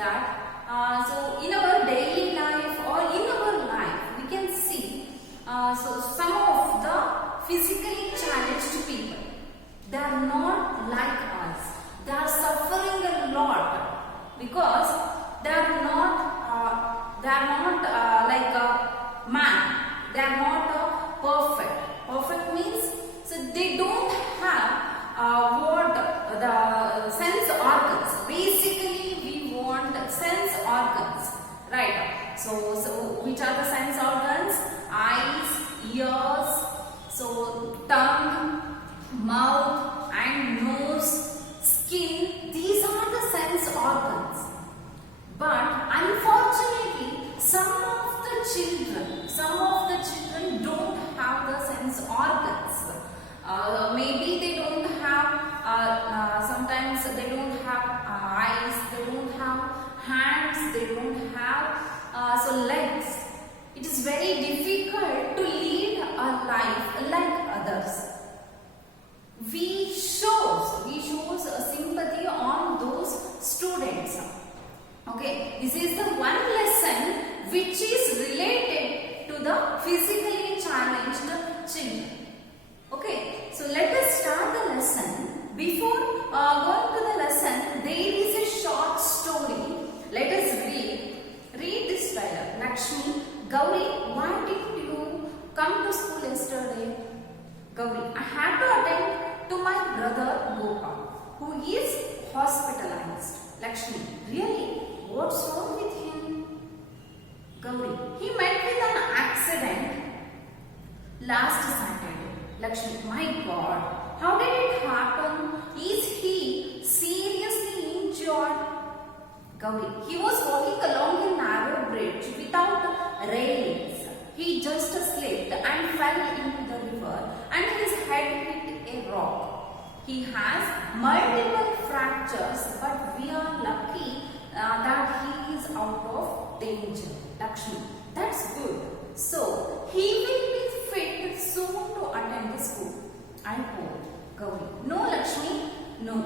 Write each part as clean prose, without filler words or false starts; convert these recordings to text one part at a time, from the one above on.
that so in our daily life or in our life we can see so some of the physically challenged people, they are not like us. They are suffering a lot because they are not like a man. They are not perfect. Perfect means so they don't have what the sense organs. Basically, we want sense organs, right? So which are the sense organs? Eyes, ears, so tongue, mouth and nose, skin. These are the sense organs. But unfortunately, some of the children don't have the sense organs. Maybe they don't have, sometimes they don't have eyes, they don't have hands, they don't have so legs. It is very difficult to lead a life like others. We shows a sympathy on those students. Okay, this is the one lesson which is related to the physically challenged children. Okay, so let us start the lesson. Before going to the lesson, there is a short story. Let us read this dialogue. Lakshmi, Gauri, why didn't you come to school yesterday? Gauri, I had to attend to my brother Gopal, who is hospitalized. Lakshmi, really? What's wrong with him? Gauri, he met with an accident last Saturday. Lakshmi, my God, how did it happen? Is he seriously injured? Gauri, he was walking along a narrow bridge without railings. He just slipped and fell into the river and his head hit a rock. He has multiple fractures, but we are lucky that he is out of danger. Lakshmi, that's good. So, he will be fit soon to attend the school. I hope. Gauri, no Lakshmi, no.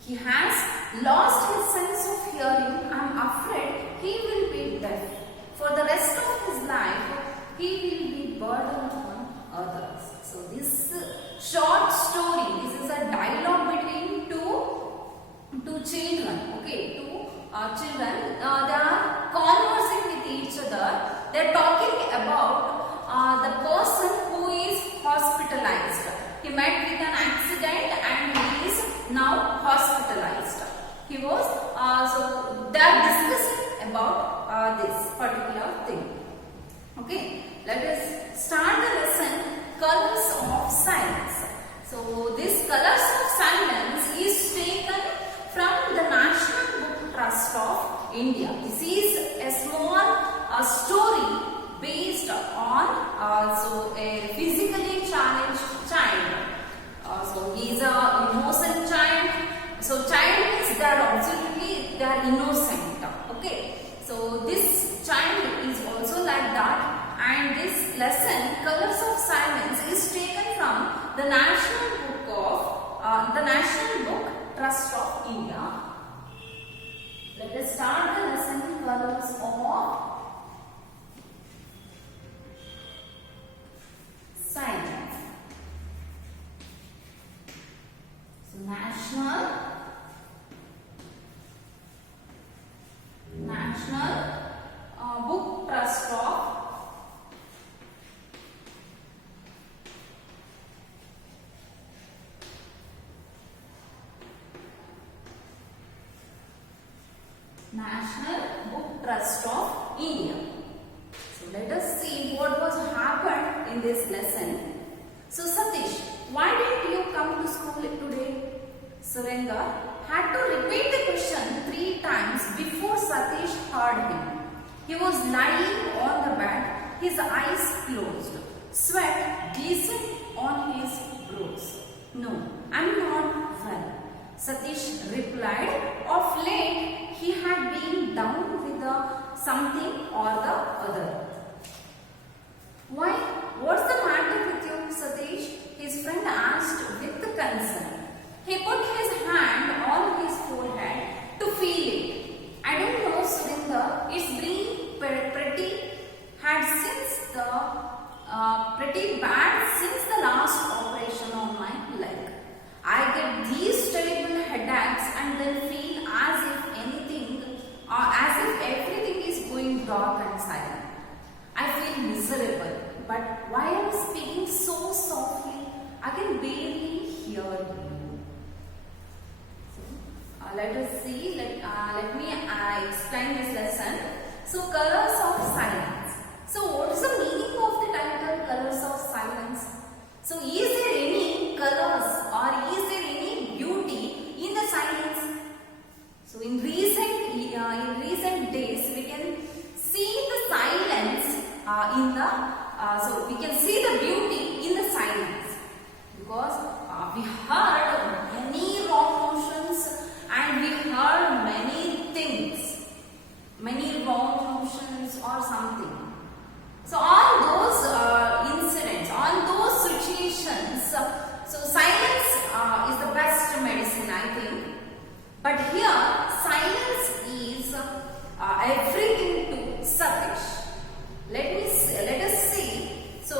He has lost his sense of hearing. I am afraid he will be deaf. For the rest of his life, he will be burdened on others. So, this short story, this is a dialogue between two children. Okay, children, they are conversing with each other. They are talking about the person who is hospitalized. He met with an accident and he is now hospitalized. He was, so they are discussing about this particular thing. Okay, let us start the lesson, Colors of Silence. So this Colors of Silence is taken from the National Book Trust of India. This is a small story based on so a physically challenged child. So he is a innocent child. So child means they are innocent. Okay. So this child is also like that. And this lesson, Colors of Silence, is taken from the National Book Trust of India. Let us start the lesson, Colors of Silence. So National Book Trust of India. So let us see what was happened in this lesson. So Satish, why didn't you come to school today? Surendra had to repeat the question 3 times before Satish heard him. He was lying on the bed, his eyes closed. Sweat glistened on his brows. No, I am not well. Satish replied. Of late, he had been down with something or the other. Why? What's the matter with you, Satish? His friend asked with concern. He put his hand on his forehead to feel it. I don't Let us see. Let me explain this lesson. So, colors of silence. So, what is the meaning of the title Colors of Silence? So, is there any colors or is there any beauty in the silence? So, in recent days, we can see the silence so we can see the beauty in the silence, because we heard many wrong notions and we heard many things, many wrong notions or something. So on those incidents, on those situations, so silence is the best medicine, I think. But here silence is everything to Satish. Let us see. So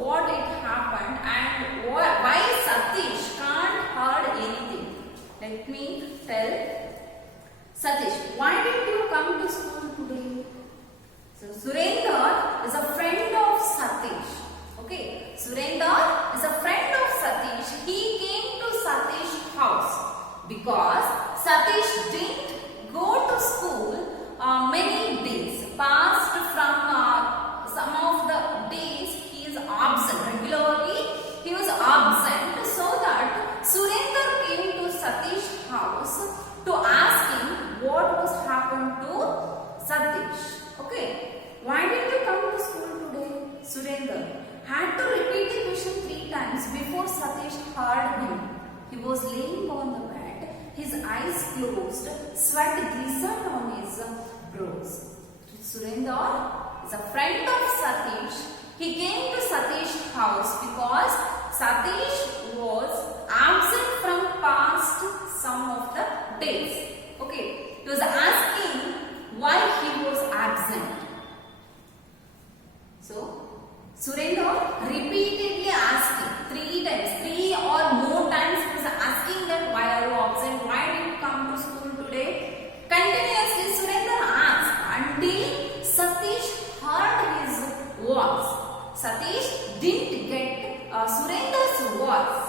what it happened and why Satish can't heard anything. Let me tell. Satish, why did you come to school today? So Surendra is a friend of Satish. Okay, Surendra is a friend of Satish. He came to Satish's house because Satish didn't go to school many days. Passed from some of the days he is absent. Regularly he was absent, so that Surendra came to Satish's house to ask him what was happened to Satish. Okay, why did you come to school today? Surendra had to repeat the question 3 times before Satish heard him. He was laying on the bed, his eyes closed, sweat glistened on his brows. Surendra is a friend of Satish. He came to Satish's house because Satish was absent from past some of the days. Okay, he was asking why he was absent. So, Surendra repeatedly asking 3 times, 3 or more times he was asking that why are you absent, why did you come to school today? Continuously Surendra asked until Satish heard his voice. Satish didn't get Surendra's voice.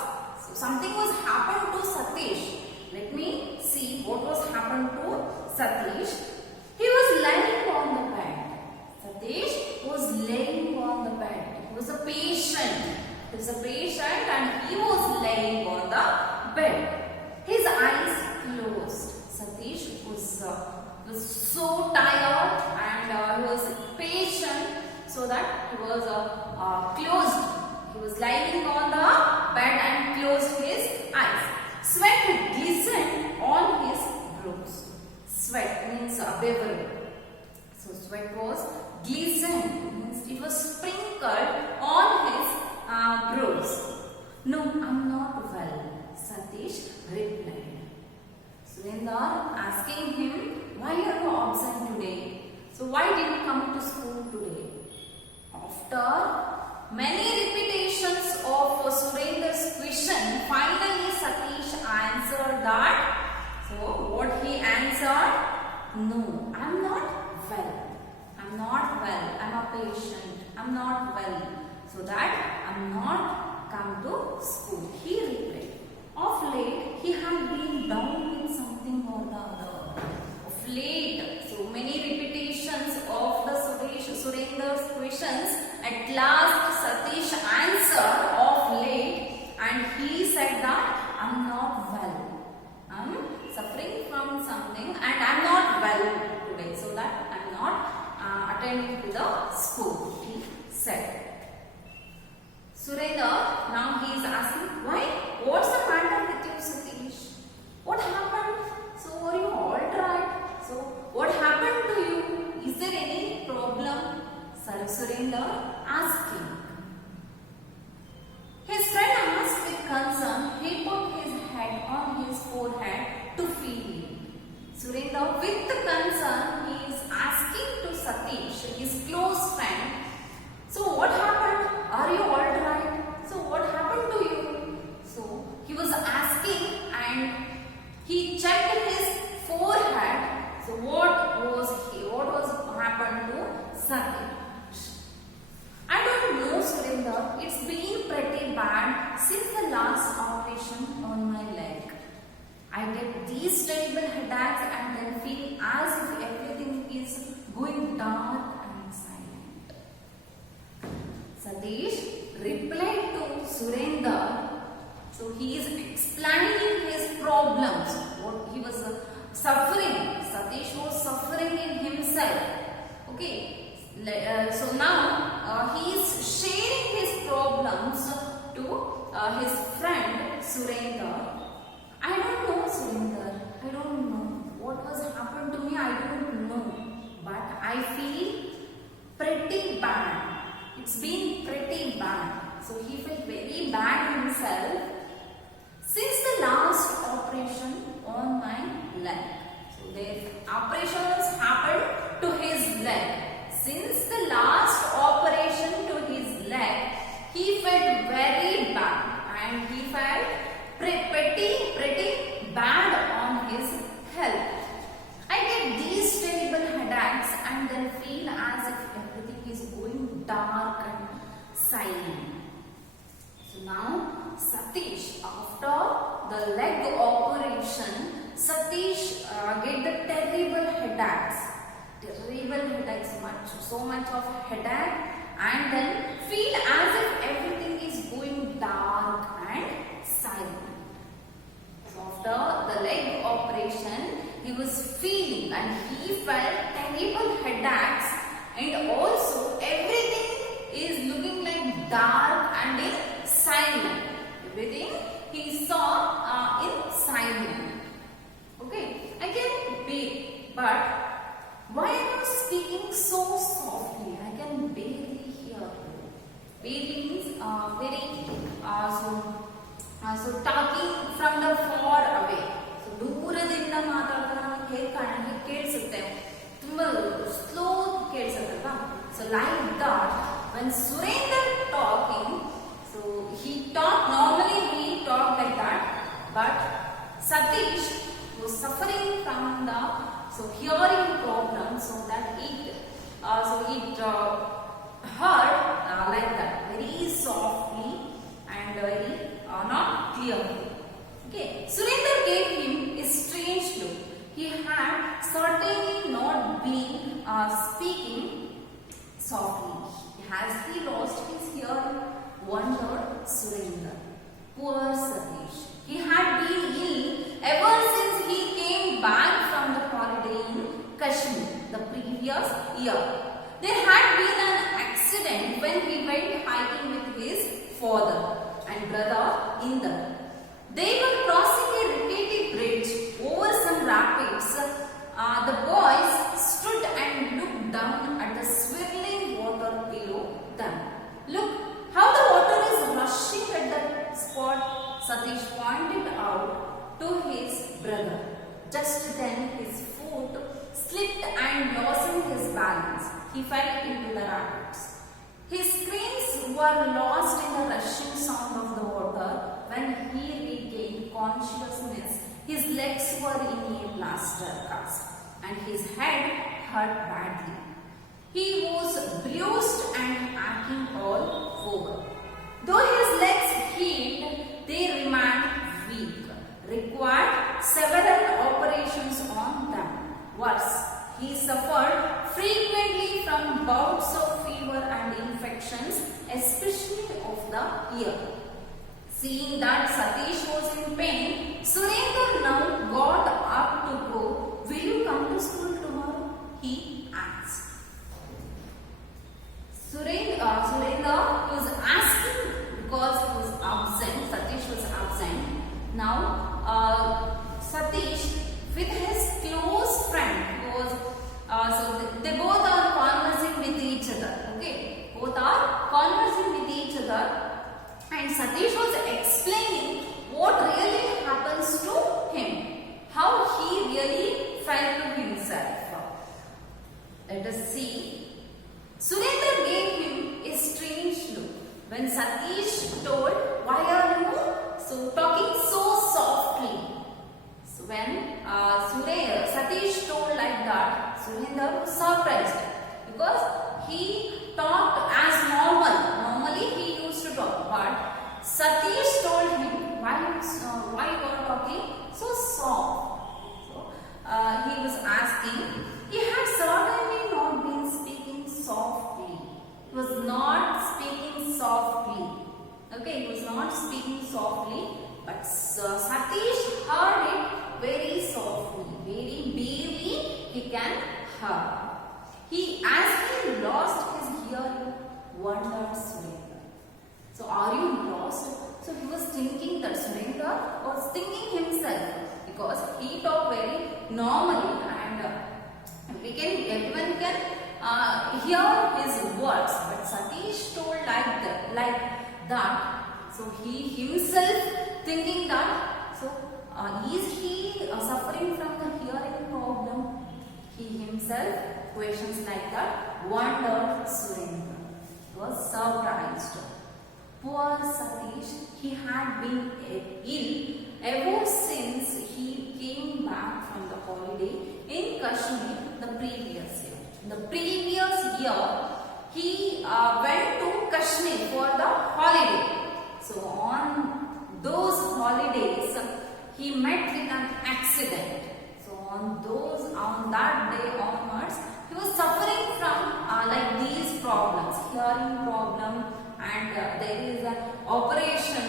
So something was happened to Satish. Let me see what was happened to Satish. He was lying on the bed. Satish was laying on the bed. He was a patient. He was a patient and he was laying on the bed. His eyes closed. Satish was so tired and he was patient, so that he was closed. He was lying on the bed and closed his eyes. Sweat glistened on his brows. Sweat means beverage. So sweat was glistened, means it was sprinkled on his brows. No, I'm not well, Satish replied. Surendra asking him, why are you absent today? So why did you come to school today? After many repetitions of Surendra's question, finally Satish answered that. So what he answered? No, I'm not well. I'm not well. I'm a patient. I'm not well. So that I'm not come to school. He replied. Of late, he had been down with something or the other. Of late, so many repetitions of the Surendra's questions. At last, Satish answered of late, and he said that I'm not well. I'm suffering from something, and I'm not well today. So that I'm not attending to the school. He said. Surendra, now he is asking, why? What's the matter with you, Satish? What happened? So, are you alright? So, what happened to you? Is there any problem? Surendra asking. His friend asked with concern. He put his head on his forehead to feel him. Surendra, with concern, he is asking to Satish, his close friend, so what happened? Are you alright? So what happened to you? So he was asking and he checked his forehead. So what was happened to Satish? I don't know, Surendra. It's been pretty bad since the last operation. operation on my leg. I get these terrible headaches and then feel as if everything is going dark and silent. Satish replied to Surendra. So he is explaining his problems, what he was suffering. Satish was suffering in himself. Okay. So now he is sharing his problems to his friend Surendra. I don't know, Surendra. I don't know what has happened to me. I don't know, but I feel pretty bad. It's been pretty bad. So he felt very bad himself since the last operation on my leg. So the operation has happened to his leg. Since the last operation to his leg, he felt very bad and he felt pretty bad on his health. I get these terrible headaches and then feel as if everything is going dark and silent. So now Satish, after the leg operation, Satish get the terrible headaches. So much of headache, and then feel as if everything is going dark and silent. So after the leg operation, he was feeling and he felt terrible headaches, and also everything is looking like dark and in silent. Everything he saw in silent. Okay, I can be, but why am I speaking so softly? I can barely hear you. Barely means so talking from the far away. So ದೂರದಿಂದ ಮಾತಾಡ್ತಾರೆ ನಮಗೆ ಕೇಳಿಸುತ್ತೆ ತುಂಬಾ slow ಕೇಳಿಸುತ್ತಲ್ವಾ. So like that, when Surendra talking, so he normally like that, but Satish was suffering from the hearing problem, so that it heard like that, very softly and very not clearly. Okay, Surendra gave him a strange look. He had certainly not been speaking softly. Has he lost his hearing? Wondered Surendra. Poor Satish. He had been ill ever since he came back from the holiday in Kashmir the previous year. There had been an accident when he went hiking with his father and brother Inder. They were crossing a rickety bridge over some rapids. The boys stood and looked down at the swirling water below them. Look how the water is rushing at the spot, Satish pointed out to his brother. Just then his foot slipped and loosened his balance. He fell into the rapids. His screams were lost in the rushing sound of the water. When he regained consciousness, his legs were in a plaster cast and his head hurt badly. He was bruised and aching all over. Though his legs healed, they remained weak, required several operations on them. Worse, he suffered frequently from bouts of fever and infections, especially of the ear. Seeing that Satish was in pain, Surendra now got up to go. Will you come to school tomorrow? He asked. Surendra was asking because he was absent. Satish was absent. was thinking himself because he talked very normally and everyone can hear his words. But Satish told like that. So he himself thinking that. So is he suffering from the hearing problem? He himself questions like that. Wondered Surendra. He was surprised. Poor Satish, he had been ill ever since he came back from the holiday in Kashmir the previous year. The previous year, he went to Kashmir for the holiday. So on those holidays, he met with an accident. So on that day onwards, he was suffering from like these problems, hearing problem, and there is an operation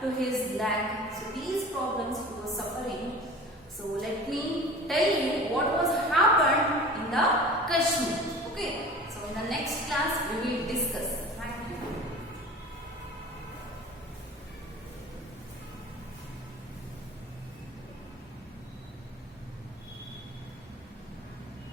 to his leg. So these problems he was suffering. So let me tell you what was happened in the Kashmir. Okay. So in the next class we will discuss.